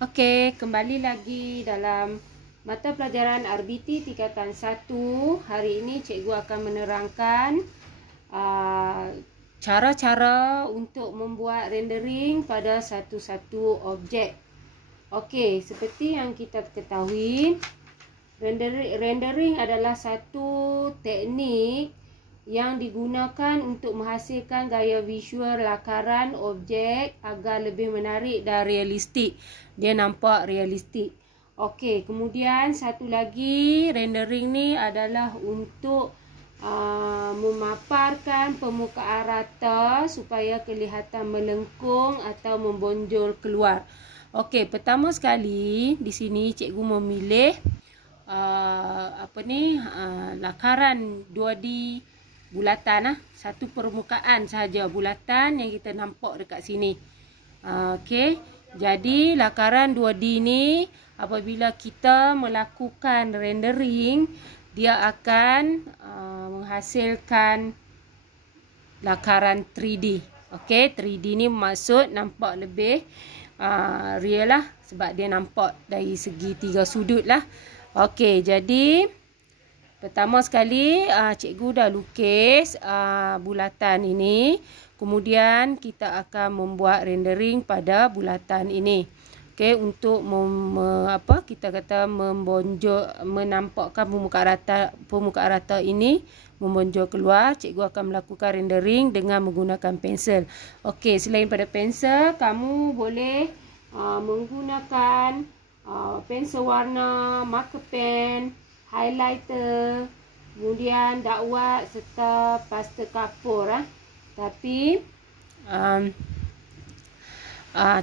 Okey, kembali lagi dalam mata pelajaran RBT tingkatan 1. Hari ini cikgu akan menerangkan cara-cara untuk membuat rendering pada satu-satu objek. Okey, seperti yang kita ketahui, rendering adalah satu teknik yang digunakan untuk menghasilkan gaya visual lakaran objek agar lebih menarik dan realistik. Dia nampak realistik. Okey, kemudian satu lagi rendering ni adalah untuk memaparkan permukaan rata supaya kelihatan melengkung atau membonjol keluar. Okey, pertama sekali di sini cikgu memilih lakaran 2D bulatan, satu permukaan sahaja bulatan yang kita nampak dekat sini. Okey, jadi lakaran 2D ni apabila kita melakukan rendering, dia akan menghasilkan lakaran 3D. Okey, 3D ni maksud nampak lebih real lah, sebab dia nampak dari segi 3 sudut lah. Okey, jadi pertama sekali cikgu dah lukis bulatan ini. Kemudian kita akan membuat rendering pada bulatan ini. Okey, untuk menampakkan permukaan rata ini membonjol keluar, cikgu akan melakukan rendering dengan menggunakan pensel. Okey, selain pada pensel, kamu boleh menggunakan pensel warna, marker pen, highlighter, kemudian dakwat serta pasta kapur. Tapi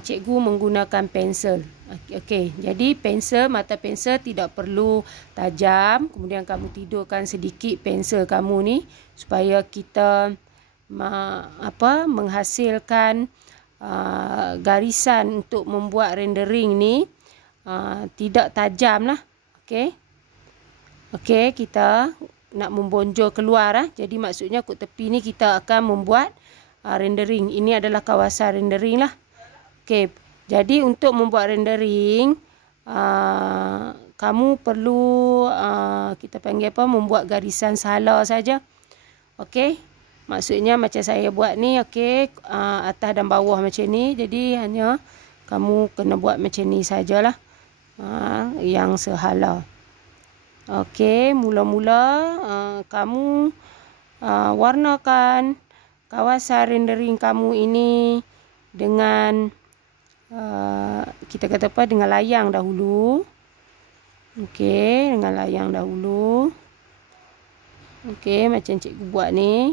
cikgu menggunakan pensel. Okey, jadi mata pensel tidak perlu tajam. Kemudian kamu tidurkan sedikit pensel kamu ni supaya kita menghasilkan garisan untuk membuat rendering ni tidak tajam lah. Okey. Okey, kita nak membonjol keluar. Jadi maksudnya kat tepi ni kita akan membuat rendering. Ini adalah kawasan rendering lah. Okey, jadi untuk membuat rendering, kamu perlu kita panggil membuat garisan sahalah saja. Okey, maksudnya macam saya buat ni. Okey, atas dan bawah macam ni. Jadi hanya kamu kena buat macam ni sajalah, yang sehala. Okey, mula-mula kamu warnakan kawasan rendering kamu ini dengan kita kata dengan layang dahulu. Okey, dengan layang dahulu. Okey, macam cikgu buat ni.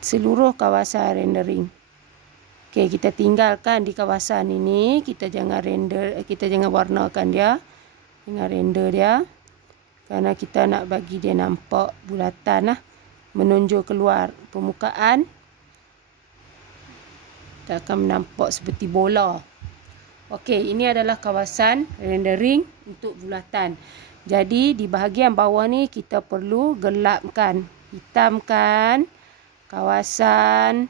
Seluruh kawasan rendering. Okey, kita tinggalkan di kawasan ini, kita jangan warnakan dia dengan render dia, kerana kita nak bagi dia nampak bulatan lah, menonjol keluar permukaan. Kita akan nampak seperti bola. Okey, ini adalah kawasan rendering untuk bulatan. Jadi di bahagian bawah ni kita perlu gelapkan, hitamkan kawasan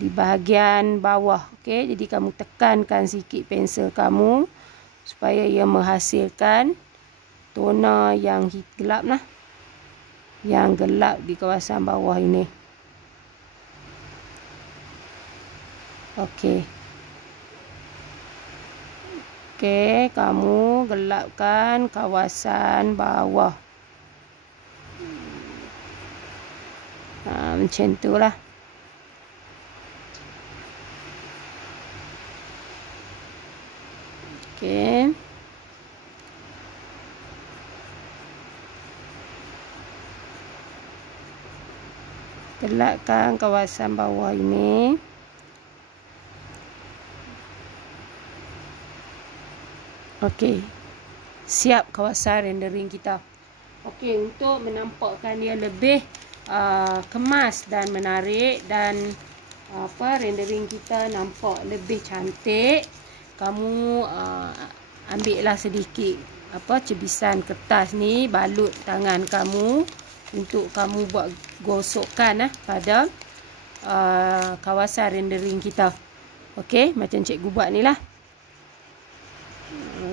di bahagian bawah. Okey, jadi kamu tekankan sikit pensel kamu supaya ia menghasilkan tona yang gelap lah, yang gelap di kawasan bawah ini. Okey. Okey, kamu gelapkan kawasan bawah. Macam tu lah. Okey. Gelapkan kawasan bawah ini. Okey. Siap kawasan rendering kita. Okey, untuk menampakkan dia lebih kemas dan menarik dan rendering kita nampak lebih cantik, kamu ambillah sedikit cebisan kertas ni, balut tangan kamu untuk kamu buat gosokkan pada kawasan rendering kita. Okey, macam cikgu buat ni lah.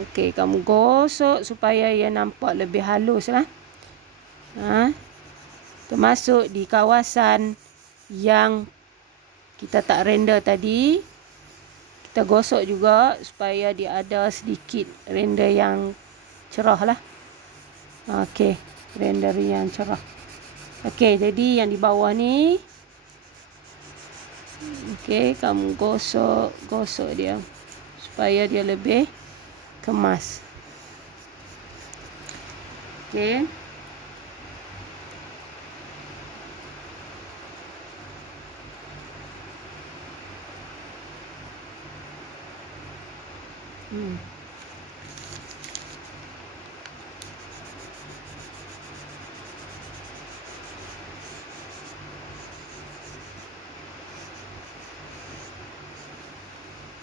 Okey, kamu gosok supaya ia nampak lebih halus lah. Termasuk di kawasan yang kita tak render tadi, kita gosok juga supaya dia ada sedikit render yang cerah lah. Okey, render yang cerah. Okey, jadi yang di bawah ni, okey, kamu gosok dia supaya dia lebih kemas. Okey.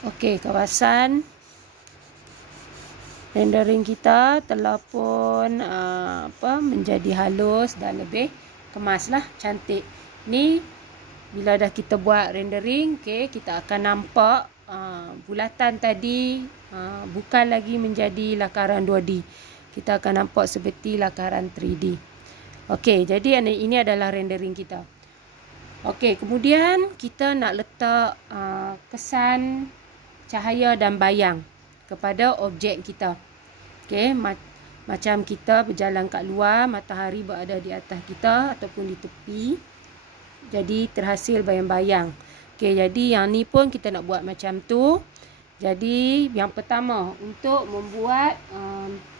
Okey, kawasan rendering kita telah pun menjadi halus dan lebih kemas lah, cantik. Ni bila dah kita buat rendering, okey, kita akan nampak bulatan tadi bukan lagi menjadi lakaran 2D. Kita akan nampak seperti lakaran 3D. Okey, jadi ini adalah rendering kita. Okey, kemudian kita nak letak kesan cahaya dan bayang kepada objek kita. Okey, macam kita berjalan kat luar, matahari berada di atas kita ataupun di tepi. Jadi terhasil bayang-bayang. Okey, jadi yang ni pun kita nak buat macam tu. Jadi yang pertama, untuk membuat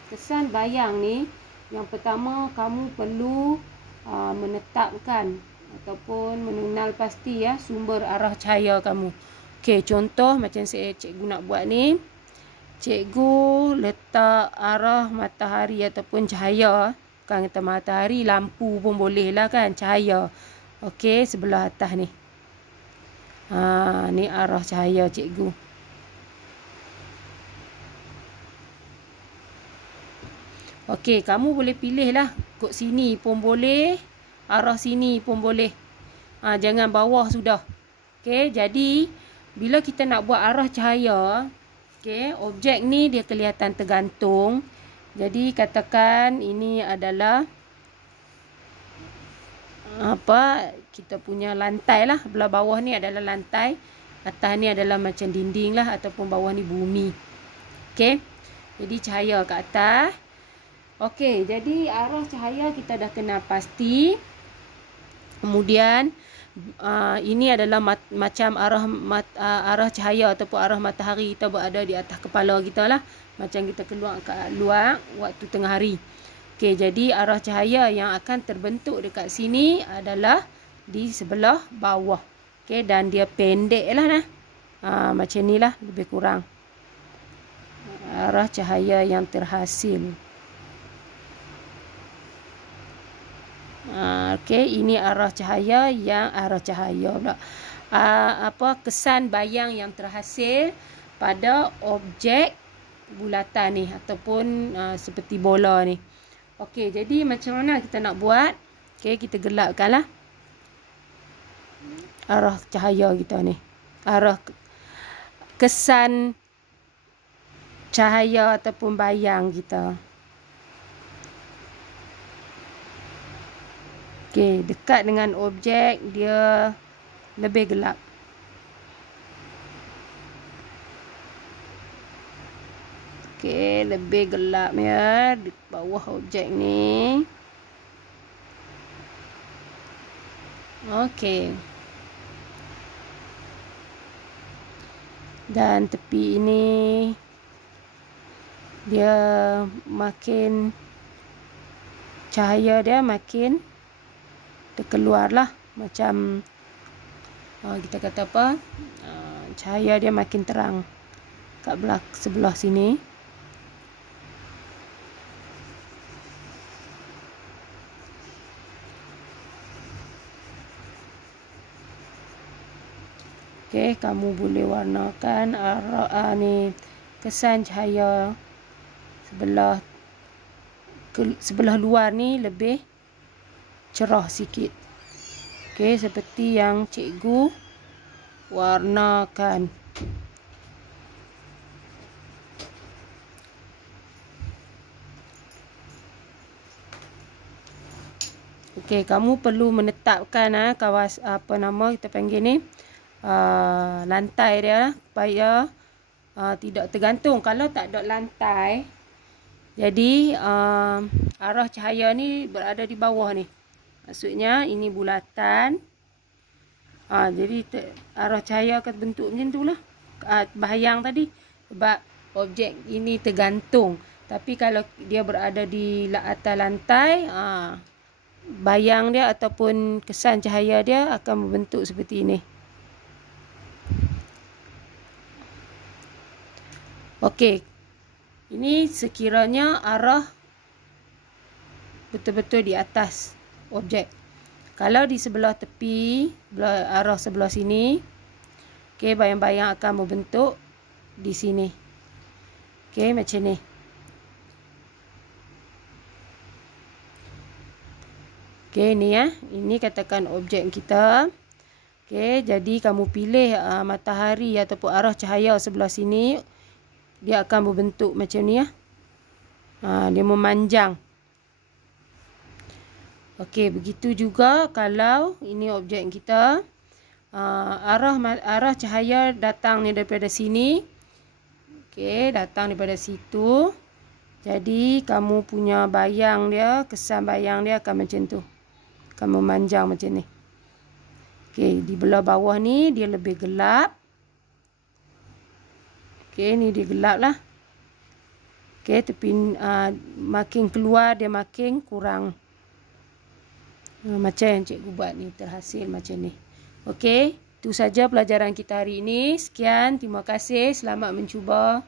kesan bayang ni, yang pertama kamu perlu menetapkan ataupun mengenal pasti ya sumber arah cahaya kamu. Okey, contoh macam cikgu nak buat ni. Cikgu letak arah matahari ataupun cahaya. Bukan kata matahari, lampu pun boleh lah kan, cahaya. Okey, sebelah atas ni. Ni arah cahaya cikgu. Okey, kamu boleh pilih lah. Kod sini pun boleh. Arah sini pun boleh. Jangan bawah sudah. Okey, jadi bila kita nak buat arah cahaya, okey, objek ni dia kelihatan tergantung. Jadi katakan ini adalah kita punya lantai lah. Belah bawah ni adalah lantai, atas ni adalah macam dinding lah, ataupun bawah ni bumi. Okey, jadi cahaya kat atas. Okey, jadi arah cahaya kita dah kenal pasti. Kemudian ini adalah macam arah cahaya ataupun arah matahari kita berada di atas kepala kita lah. Macam kita keluar kat luar waktu tengah hari. Okey, jadi arah cahaya yang akan terbentuk dekat sini adalah di sebelah bawah. Okey, dan dia pendek lah nah. Macam ni lah lebih kurang arah cahaya yang terhasil. Okey, ini arah cahaya pula. Kesan bayang yang terhasil pada objek bulatan ni ataupun seperti bola ni. Okey, jadi macam mana kita nak buat? Okey, kita gelapkanlah arah cahaya kita ni. Arah kesan cahaya ataupun bayang kita. Okey, dekat dengan objek dia lebih gelap. Okey, lebih gelap ya di bawah objek ni. Okey. Dan tepi ini dia makin cahaya dia makin terkeluarlah, macam kita kata apa, cahaya dia makin terang kat sebelah sini. Okey, kamu boleh warnakan arah ni kesan cahaya sebelah luar ni lebih cerah sikit. Okey, seperti yang cikgu warnakan. Okey, kamu perlu menetapkan kita panggil ni lantai dia supaya tidak tergantung. Kalau tak ada lantai, jadi arah cahaya ni berada di bawah ni. Maksudnya ini bulatan. Jadi arah cahaya akan bentuk macam tu lah. Bayang tadi. Sebab objek ini tergantung. Tapi kalau dia berada di atas lantai, bayang dia ataupun kesan cahaya dia akan membentuk seperti ini. Okey. Ini sekiranya arah betul-betul di atas objek. Kalau di sebelah tepi, arah sebelah sini, okey, bayang-bayang akan membentuk di sini. Okey, macam ni. Okey, ni ya. Ini katakan objek kita. Okey, jadi kamu pilih matahari ataupun arah cahaya sebelah sini, dia akan berbentuk macam ni ya. Dia memanjang. Okey, begitu juga kalau ini objek kita, arah cahaya datang ni daripada sini. Okey, datang daripada situ. Jadi kamu punya bayang dia, kesan bayang dia akan macam tu. Akan memanjang macam ni. Okey, di belah bawah ni dia lebih gelap. Okey, ni dia gelap lah. Okey, tepi makin keluar dia makin kurang. Macam yang cikgu buat ni, terhasil macam ni. Okey, itu saja pelajaran kita hari ini. Sekian, terima kasih. Selamat mencuba.